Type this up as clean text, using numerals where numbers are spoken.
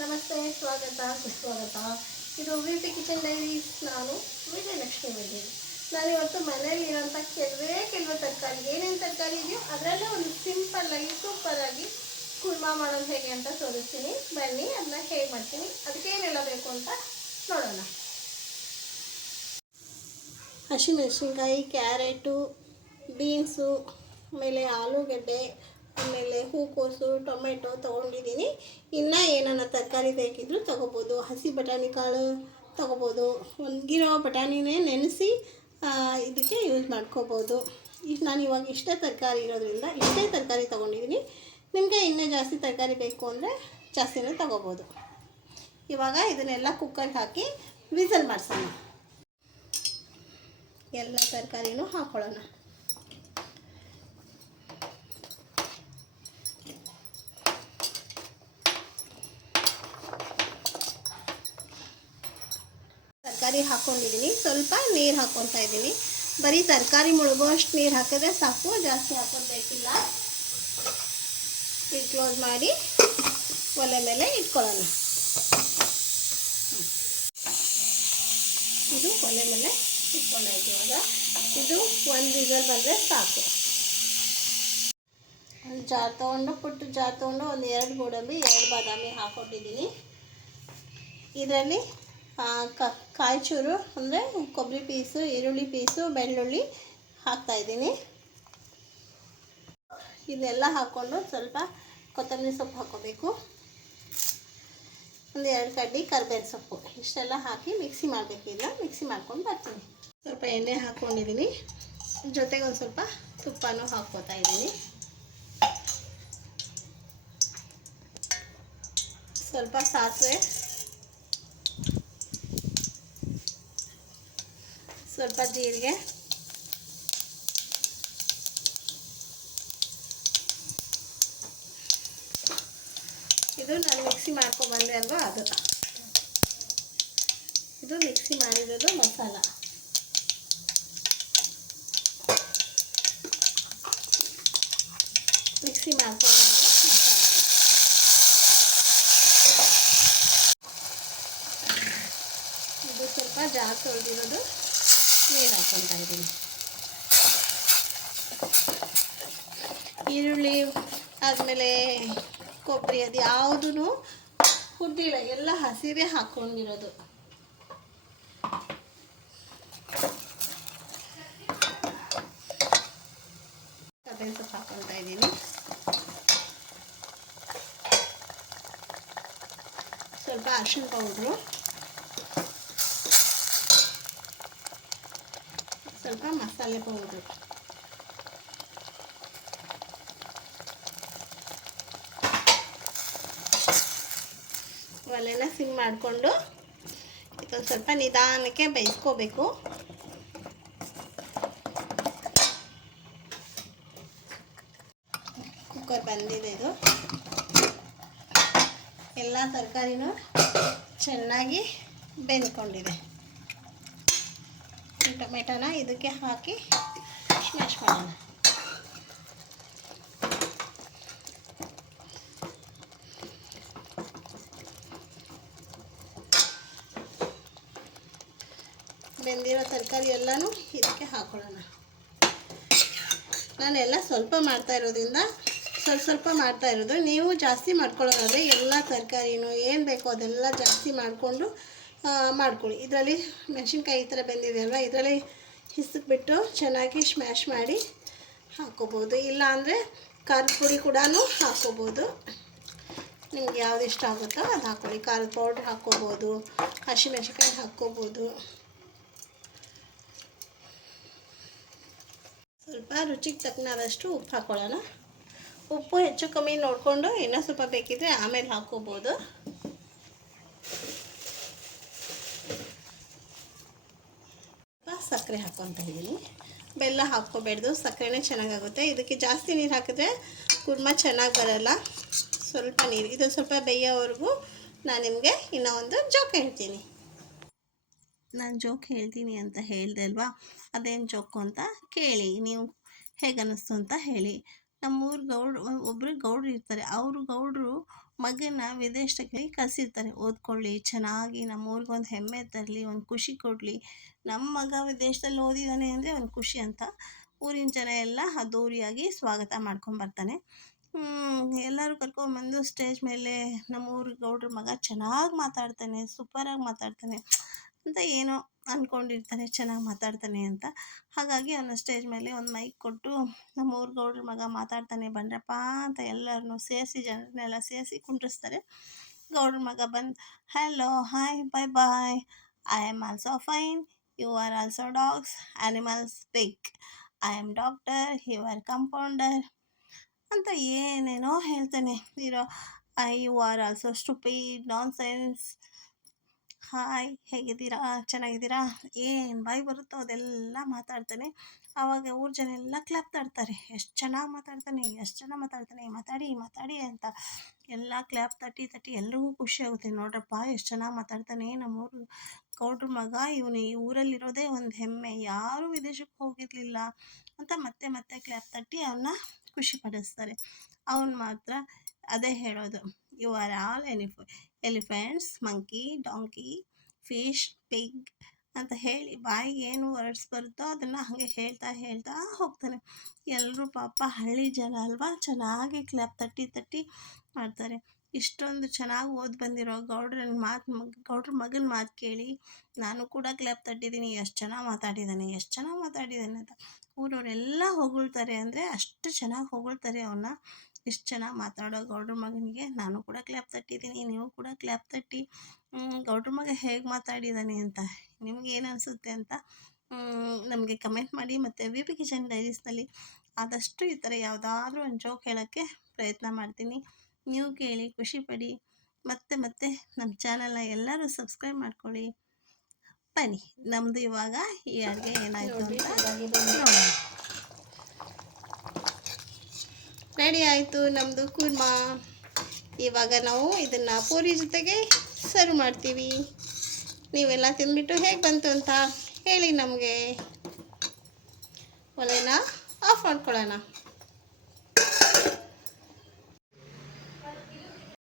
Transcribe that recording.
ನಮಸ್ತೆ, ಸ್ವಾಗತ ಸುಸ್ವಾಗತ. ಇದು ವಿ.ಪಿ ಕಿಚನ್ ಡೈರೀಸ್. ನಾನು ವಿಜಯಲಕ್ಷ್ಮಿ ಬಂದಿದ್ದೀನಿ. ನಾನಿವತ್ತು ಮನೇಲಿ ಇರೋಂಥ ಕೆಲವೇ ತರಕಾರಿ, ಏನೇನು ತರಕಾರಿ ಇದೆಯೋ ಅದರಲ್ಲೇ ಒಂದು ಸಿಂಪಲ್ಲಾಗಿ ಸೂಪರಾಗಿ ಕುರ್ಮಾ ಮಾಡೋದು ಹೇಗೆ ಅಂತ ತೋರಿಸ್ತೀನಿ. ಬನ್ನಿ, ಅದನ್ನ ಹೇಗೆ ಮಾಡ್ತೀನಿ, ಅದಕ್ಕೇನೆಲ್ಲ ಬೇಕು ಅಂತ ನೋಡೋಣ. ಹಸಿಮೆಣಸಿನ್ಕಾಯಿ, ಕ್ಯಾರೆಟು, ಬೀನ್ಸು, ಆಮೇಲೆ ಆಲೂಗಡ್ಡೆ, ಆಮೇಲೆ ಹೂಕೋಸು, ಟೊಮೆಟೊ ತೊಗೊಂಡಿದ್ದೀನಿ. ಇನ್ನು ಏನನ್ನ ತರಕಾರಿ ಬೇಕಿದ್ದರೂ ತೊಗೋಬೋದು. ಹಸಿ ಬಟಾಣಿ ಕಾಳು ತೊಗೋಬೋದು. ಒಣಗಿರೋ ಬಟಾಣಿನೇ ನೆನೆಸಿ ಇದಕ್ಕೆ ಯೂಸ್ ಮಾಡ್ಕೋಬೋದು. ನಾನು ಇವಾಗ ಇಷ್ಟೇ ತರಕಾರಿ ಇರೋದ್ರಿಂದ ಇಷ್ಟೇ ತರಕಾರಿ ತೊಗೊಂಡಿದ್ದೀನಿ. ನಿಮಗೆ ಇನ್ನೂ ಜಾಸ್ತಿ ತರಕಾರಿ ಬೇಕು ಅಂದರೆ ಜಾಸ್ತಿನೇ ತೊಗೋಬೋದು. ಇವಾಗ ಇದನ್ನೆಲ್ಲ ಕುಕ್ಕರ್ಗೆ ಹಾಕಿ ವಿಸಲ್ ಮಾಡಿಸೋಣ. ಎಲ್ಲ ತರಕಾರಿನೂ ಹಾಕ್ಕೊಳ್ಳೋಣ. ತರಕಾರಿ ಹಾಕ್ಕೊಂಡಿದ್ದೀನಿ. ಸ್ವಲ್ಪ ನೀರು ಹಾಕ್ಕೊತಾ ಇದ್ದೀನಿ. ಬರೀ ತರಕಾರಿ ಮುಳುಗುವಷ್ಟು ನೀರು ಹಾಕಿದ್ರೆ ಸಾಕು, ಜಾಸ್ತಿ ಹಾಕೋದು ಬೇಕಿಲ್ಲ. ಇದು ಕ್ಲೋಸ್ ಮಾಡಿ ಒಲೆ ಮೇಲೆ ಇಟ್ಕೊಳ್ಳೋಣ. ಇದು ಒಲೆ ಮೇಲೆ ಇಟ್ಕೊಂಡಾಯ್ತು. ಇವಾಗ ಇದು ಒಂದು ವಿಸಲ್ ಬಂದರೆ ಸಾಕು. ಒಂದು ಜಾರ್ ತೊಗೊಂಡು, ಪುಟ್ಟು ಜಾರ್ ತೊಗೊಂಡು ಒಂದು 2 ಗೋಡಂಬಿ, 2 ಬಾದಾಮಿ ಹಾಕ್ಕೊಟ್ಟಿದ್ದೀನಿ. ಇದರಲ್ಲಿ ಕಾಯಿ ಚೂರು ಅಂದರೆ ಕೊಬ್ಬರಿ ಪೀಸು, ಈರುಳ್ಳಿ ಪೀಸು, ಬೆಳ್ಳುಳ್ಳಿ ಹಾಕ್ತಾಯಿದ್ದೀನಿ. ಇದೆಲ್ಲ ಹಾಕ್ಕೊಂಡು ಸ್ವಲ್ಪ ಕೊತ್ತಂಬರಿ ಸೊಪ್ಪು ಹಾಕ್ಕೋಬೇಕು. ಒಂದು 2 ಕಡ್ಡಿ ಕರಿಬೇವು ಸೊಪ್ಪು, ಇಷ್ಟೆಲ್ಲ ಹಾಕಿ ಮಿಕ್ಸಿ ಮಾಡಬೇಕು. ಇದನ್ನ ಮಿಕ್ಸಿ ಮಾಡ್ಕೊಂಡು ಬರ್ತೀನಿ. ಸ್ವಲ್ಪ ಎಣ್ಣೆ ಹಾಕ್ಕೊಂಡಿದ್ದೀನಿ, ಜೊತೆಗೆ ಒಂದು ಸ್ವಲ್ಪ ತುಪ್ಪನೂ ಹಾಕ್ಕೋತಾ ಇದ್ದೀನಿ. ಸ್ವಲ್ಪ ಸಾಸಿವೆ, ಸ್ವಲ್ಪ ಜೀರಿಗೆ, ಇದು ನಾನು ಮಿಕ್ಸಿ ಮಾಡ್ಕೊಂಡ್ಬಂದೆ ಅಲ್ವಾ, ಅದು ಇದು ಮಿಕ್ಸಿ ಮಾಡಿರೋದು ಮಸಾಲ. ಮಿಕ್ಸಿ ಮಾಡ್ಕೊಂಡಿರೋದು ಮಸಾಲ. ಇದು ಸ್ವಲ್ಪ ಜಾರ್ ತೊಳೆದಿರೋದು ನೀರು ಹಾಕ್ಕೊತಾ ಇದ್ದೀನಿ. ಈರುಳ್ಳಿ ಆದಮೇಲೆ ಕೊಬ್ಬರಿ ಅದು ಯಾವುದೂ ಹುರಿದಿಲ್ಲ, ಎಲ್ಲ ಹಸಿರೇ ಹಾಕ್ಕೊಂಡಿರೋದು. ಕಬೇವು ಸೊಪ್ಪು ಹಾಕ್ಕೊತಾ ಇದ್ದೀನಿ. ಸ್ವಲ್ಪ ಅರಿಶಿನ ಪೌಡ್ರು, ಸ್ವಲ್ಪ ಮಸಾಲೆ ಪೌಡ್ರು. ಒಲೆನ ಸಿಮ್ ಮಾಡಿಕೊಂಡು ಇದೊಂದು ಸ್ವಲ್ಪ ನಿಧಾನಕ್ಕೆ ಬೇಯಿಸ್ಕೋಬೇಕು. ಕುಕ್ಕರ್ ಬಂದಿದೆ. ಇದು ಎಲ್ಲ ತರಕಾರಿನೂ ಚೆನ್ನಾಗಿ ಬೆಂದ್ಕೊಂಡಿದೆ. ಟೊಮೆಟೊನ ಇದಕ್ಕೆ ಹಾಕಿ ಸ್ಮ್ಯಾಶ್ ಮಾಡೋಣ. ಬೆಂದಿರೋ ತರಕಾರಿ ಎಲ್ಲನೂ ಇದಕ್ಕೆ ಹಾಕೊಳ್ಳೋಣ. ನಾನೆಲ್ಲ ಸ್ವಲ್ಪ ಮಾಡ್ತಾ ಇರೋದ್ರಿಂದ ಸ್ವಲ್ಪ ಮಾಡ್ತಾ ಇರೋದು. ನೀವು ಜಾಸ್ತಿ ಮಾಡ್ಕೊಳ್ಳೋದಾದರೆ ಎಲ್ಲ ತರಕಾರಿನೂ ಏನು ಬೇಕೋ ಅದೆಲ್ಲ ಜಾಸ್ತಿ ಮಾಡಿಕೊಂಡು ಮಾಡ್ಕೊಳ್ಳಿ. ಇದರಲ್ಲಿ ಮೆಣಸಿನ್ಕಾಯಿ ಈ ಥರ ಬೆಂದಿದೆ ಅಲ್ವಾ, ಇದರಲ್ಲಿ ಹಿಸಿದ್ಬಿಟ್ಟು ಚೆನ್ನಾಗಿ ಸ್ಮ್ಯಾಶ್ ಮಾಡಿ ಹಾಕ್ಕೋಬೋದು. ಇಲ್ಲಾಂದರೆ ಖಾರದ ಪುಡಿ ಕೂಡ ಹಾಕ್ಕೋಬೋದು. ನಿಮ್ಗೆ ಯಾವ್ದು ಇಷ್ಟ ಆಗುತ್ತೋ ಅದು ಹಾಕ್ಕೊಳ್ಳಿ. ಖಾರದ ಪೌಡ್ರ್ ಹಾಕ್ಕೋಬೋದು, ಹಸಿಮೆಣಸಿನ್ಕಾಯಿ ಹಾಕ್ಕೋಬೋದು. ಸ್ವಲ್ಪ ರುಚಿಗೆ ತಕ್ಕನಾದಷ್ಟು ಉಪ್ಪು ಹಾಕ್ಕೊಳ್ಳೋಣ. ಉಪ್ಪು ಹೆಚ್ಚು ಕಮ್ಮಿ ನೋಡಿಕೊಂಡು ಇನ್ನೂ ಸ್ವಲ್ಪ ಬೇಕಿದ್ದರೆ ಆಮೇಲೆ ಹಾಕ್ಕೋಬೋದು. ಸಕ್ಕರೆ ಹಾಕ್ಕೊತಾ ಇದ್ದೀನಿ. ಬೆಲ್ಲ ಹಾಕ್ಕೋಬೇಡ್ದು, ಸಕ್ಕರೆನೇ ಚೆನ್ನಾಗಾಗುತ್ತೆ. ಇದಕ್ಕೆ ಜಾಸ್ತಿ ನೀರು ಹಾಕಿದ್ರೆ ಕುರ್ಮಾ ಚೆನ್ನಾಗಿ ಬರೋಲ್ಲ. ಸ್ವಲ್ಪ ನೀರು, ಇದು ಸ್ವಲ್ಪ ಬೇಯೋವರೆಗೂ ನಾನು ನಿಮಗೆ ಇನ್ನೂ ಒಂದು ಜೋಕ್ ಹೇಳ್ತೀನಿ. ನಾನು ಜೋಕ್ ಹೇಳ್ತೀನಿ ಅಂತ ಹೇಳಿದೆ ಅಲ್ವಾ, ಅದೇನು ಜೋಕು ಅಂತ ಕೇಳಿ, ನೀವು ಹೇಗೆ ಅನ್ನಿಸ್ತು ಅಂತ ಹೇಳಿ. ನಮ್ಮೂರು ಒಬ್ಬರು ಗೌಡ್ರು ಇರ್ತಾರೆ. ಅವರು ಗೌಡ್ರು ಮಗನ ವಿದೇಶಕ್ಕೆ ಕಳಿಸಿರ್ತಾರೆ, ಓದ್ಕೊಳ್ಳಿ ಚೆನ್ನಾಗಿ, ನಮ್ಮ ಊರಿಗೊಂದು ಹೆಮ್ಮೆ ತರಲಿ, ಒಂದು ಖುಷಿ ಕೊಡಲಿ. ನಮ್ಮ ಮಗ ವಿದೇಶದಲ್ಲಿ ಓದಿದ್ದಾನೆ ಅಂದರೆ ಒಂದು ಖುಷಿ ಅಂತ ಊರಿನ ಜನ ಎಲ್ಲ ಅದ್ದೂರಿಯಾಗಿ ಸ್ವಾಗತ ಮಾಡ್ಕೊಂಬರ್ತಾನೆ. ಎಲ್ಲರೂ ಕರ್ಕೊಂಬಂದು ಸ್ಟೇಜ್ ಮೇಲೆ ನಮ್ಮ ಊರು ಗೌಡ್ರ ಮಗ ಚೆನ್ನಾಗಿ ಮಾತಾಡ್ತಾನೆ, ಸೂಪರಾಗಿ ಮಾತಾಡ್ತಾನೆ ಅಂತ ಏನೋ ಅಂದ್ಕೊಂಡಿರ್ತಾರೆ, ಚೆನ್ನಾಗಿ ಮಾತಾಡ್ತಾನೆ ಅಂತ. ಹಾಗಾಗಿ ಅವನ ಸ್ಟೇಜ್ ಮೇಲೆ ಒಂದು ಮೈಕ್ ಕೊಟ್ಟು ನಮ್ಮ ಊರು ಗೌಡ್ರ ಮಗ ಮಾತಾಡ್ತಾನೆ ಬನ್ರಪ್ಪ ಅಂತ ಎಲ್ಲರನ್ನೂ ಸೇರಿಸಿ, ಜನರನ್ನೆಲ್ಲ ಸೇರಿಸಿ ಕುಂಡ್ರಿಸ್ತಾರೆ. ಗೌಡ್ರ ಮಗ ಬಂದು hello hi bye bye, I am also fine, you are also dogs, animals, pig, I am doctor, you are compounder ಅಂತ ಏನೇನೋ ಹೇಳ್ತಾನೆ. You are also stupid, nonsense, hi ಹೇಗಿದ್ದೀರಾ, ಚೆನ್ನಾಗಿದ್ದೀರಾ, ಏನು ಬಾಯಿ ಬರುತ್ತೋ ಅದೆಲ್ಲ ಮಾತಾಡ್ತಾನೆ. ಆವಾಗ ಊರು ಜನ ಎಲ್ಲ ಕ್ಲಾಪ್ ತಟ್ತಾರೆ, ಎಷ್ಟು ಚೆನ್ನಾಗಿ ಮಾತಾಡ್ತಾನೆ, ಎಷ್ಟು ಚೆನ್ನಾಗಿ ಮಾತಾಡ್ತಾನೆ, ಮಾತಾಡಿ ಮಾತಾಡಿ ಅಂತ ಎಲ್ಲ ಕ್ಲಾಪ್ ತಟ್ಟಿ ಎಲ್ರಿಗೂ ಖುಷಿ ಆಗುತ್ತೆ. ನೋಡ್ರಪ್ಪ ಎಷ್ಟು ಚೆನ್ನಾಗಿ ಮಾತಾಡ್ತಾನೆ ನಮ್ಮೂರು ಗೌಡ್ರ ಮಗ, ಇವನು ಈ ಊರಲ್ಲಿರೋದೇ ಒಂದು ಹೆಮ್ಮೆ, ಯಾರೂ ವಿದೇಶಕ್ಕೆ ಹೋಗಿರಲಿಲ್ಲ ಅಂತ ಮತ್ತೆ ಮತ್ತೆ ಕ್ಲಾಪ್ ತಟ್ಟಿ ಅವನ್ನ ಖುಷಿಪಡಿಸ್ತಾರೆ. ಅವನು ಮಾತ್ರ ಅದೇ ಹೇಳೋದು, you are all elephants, monkey, donkey, fish, pig ಅಂತ ಹೇಳಿ ಬಾಯಿಗೆ ಏನು ವರ್ಡ್ಸ್ ಬರುತ್ತೋ ಅದನ್ನು ಹಾಗೆ ಹೇಳ್ತಾ ಹೋಗ್ತಾನೆ. ಎಲ್ಲರೂ ಪಾಪ ಹಳ್ಳಿ ಜನ ಅಲ್ವಾ, ಚೆನ್ನಾಗಿ ಕ್ಲಾಪ್ ತಟ್ಟಿ ಮಾಡ್ತಾರೆ. ಇಷ್ಟೊಂದು ಚೆನ್ನಾಗಿ ಓದಿ ಬಂದಿರೋ ಗೌಡ್ರ ಮಗನ ಮಾತು ಕೇಳಿ ನಾನು ಕೂಡ ಕ್ಲಾಪ್ ತಟ್ಟಿದ್ದೀನಿ, ಎಷ್ಟು ಚೆನ್ನಾಗಿ ಮಾತಾಡಿದ್ದಾನೆ ಅಂತ ಊರವರೆಲ್ಲ ಹೊಗಳ್ತಾರೆ. ಅಂದರೆ ಅಷ್ಟು ಚೆನ್ನಾಗಿ ಹೊಗಳ್ತಾರೆ ಅವನ್ನ. ಇಷ್ಟು ಚೆನ್ನಾಗಿ ಮಾತಾಡೋ ಗೌಡ್ರ ಮಗನಿಗೆ ನಾನು ಕೂಡ ಕ್ಲಾಪ್ ತಟ್ಟಿದ್ದೀನಿ, ನೀವು ಕೂಡ ಕ್ಲಾಪ್ ತಟ್ಟಿ ಗೌಡ್ರ ಮಗ ಹೇಗೆ ಮಾತಾಡಿದ್ದಾನೆ ಅಂತ ನಿಮ್ಗೆ ಏನು ಅನಿಸುತ್ತೆ ಅಂತ ನಮಗೆ ಕಮೆಂಟ್ ಮಾಡಿ. ಮತ್ತು ವಿ ಪಿ ಕಿಚನ್ ಡೈರೀಸ್ನಲ್ಲಿ ಆದಷ್ಟು ಈ ಥರ ಯಾವುದಾದ್ರೂ ಒಂದು ಜೋಕ್ ಹೇಳೋಕ್ಕೆ ಪ್ರಯತ್ನ ಮಾಡ್ತೀನಿ. ನೀವು ಕೇಳಿ ಖುಷಿಪಡಿ. ಮತ್ತೆ ನಮ್ಮ ಚಾನಲ್ನ ಎಲ್ಲರೂ ಸಬ್ಸ್ಕ್ರೈಬ್ ಮಾಡ್ಕೊಳ್ಳಿ. ಬನ್ನಿ ನಮ್ಮದು ಇವಾಗ ಈ ಅಡುಗೆ ಏನಾಯಿತು ಅಂತ ನೋಡೋಣ. ರೆಡಿ ಆಯಿತು ನಮ್ಮದು ಕೂರ್ಮಾ. ಇವಾಗ ನಾವು ಇದನ್ನು ಪೂರಿ ಜೊತೆಗೆ ಸರ್ವ್ ಮಾಡ್ತೀವಿ. ನೀವೆಲ್ಲ ತಿಂದ್ಬಿಟ್ಟು ಹೇಗೆ ಬಂತು ಅಂತ ಹೇಳಿ ನಮಗೆ. ಒಲೆನ ಆಫ್ ಮಾಡ್ಕೊಳ್ಳೋಣ.